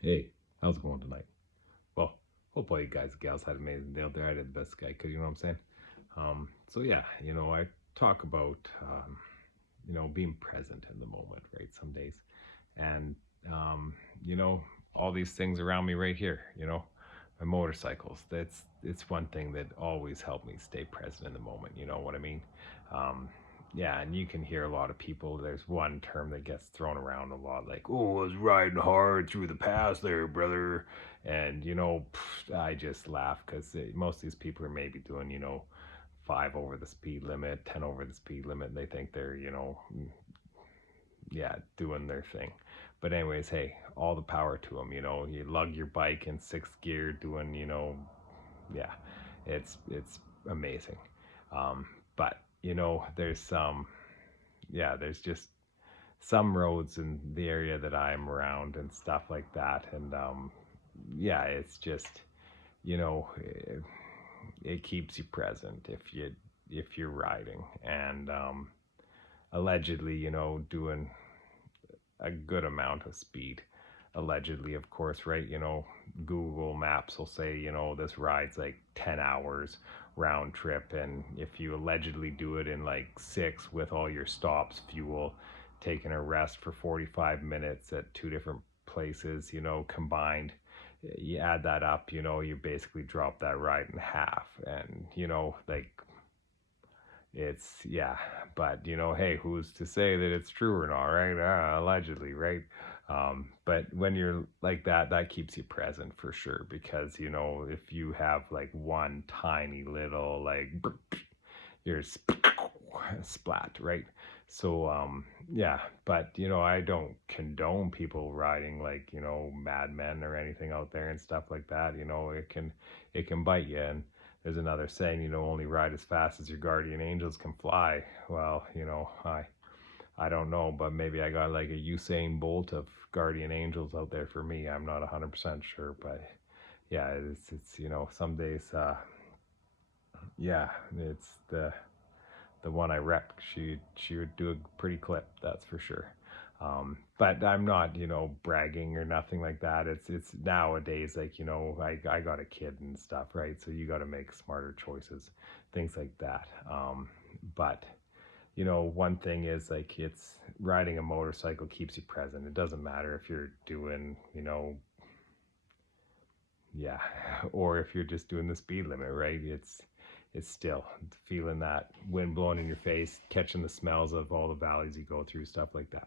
Hey, how's it going tonight? Well, hope all you guys and gals had an amazing day out there. I did the best I could, you know what I'm saying? So yeah, I talk about being present in the moment, right? Some days, and um, you know, all these things around me right here, my motorcycles. It's one thing that always helped me stay present in the moment. You know what I mean? Um, yeah, and you can hear a lot of people. There's one term that gets thrown around a lot, like, "Oh, I was riding hard through the pass there, brother." And I just laugh because most of these people are maybe doing, five over the speed limit, 10 over the speed limit. And they think they're, yeah, doing their thing. But anyways, hey, all the power to them. You lug your bike in sixth gear, doing, yeah, it's amazing. Um, but there's yeah, there's just some roads in the area that I'm around and stuff like that, and yeah, it's just it keeps you present if you're riding and allegedly doing a good amount of speed. Allegedly, of course, right? Google Maps will say, this ride's like 10 hours round trip. And if you allegedly do it in like six with all your stops, fuel, taking a rest for 45 minutes at two different places, combined, you add that up, you basically drop that ride in half. And, like it's yeah, but hey, who's to say that it's true or not, right? Allegedly, right? But when you're like that, that keeps you present for sure, because if you have like one tiny little like you're splat, right? So yeah, but I don't condone people riding like madmen or anything out there and stuff like that. It can bite you. And there's another saying, only ride as fast as your guardian angels can fly. Well, I don't know, but maybe I got like a Usain Bolt of guardian angels out there for me. I'm not 100% sure, but yeah, it's some days yeah, it's the one I wrecked. She would do a pretty clip, that's for sure. But I'm not, bragging or nothing like that. It's nowadays, like, I got a kid and stuff, right? So you got to make smarter choices, things like that. But one thing is, like, it's riding a motorcycle keeps you present. It doesn't matter if you're doing, yeah, or if you're just doing the speed limit, right? It's still feeling that wind blowing in your face, catching the smells of all the valleys you go through, stuff like that.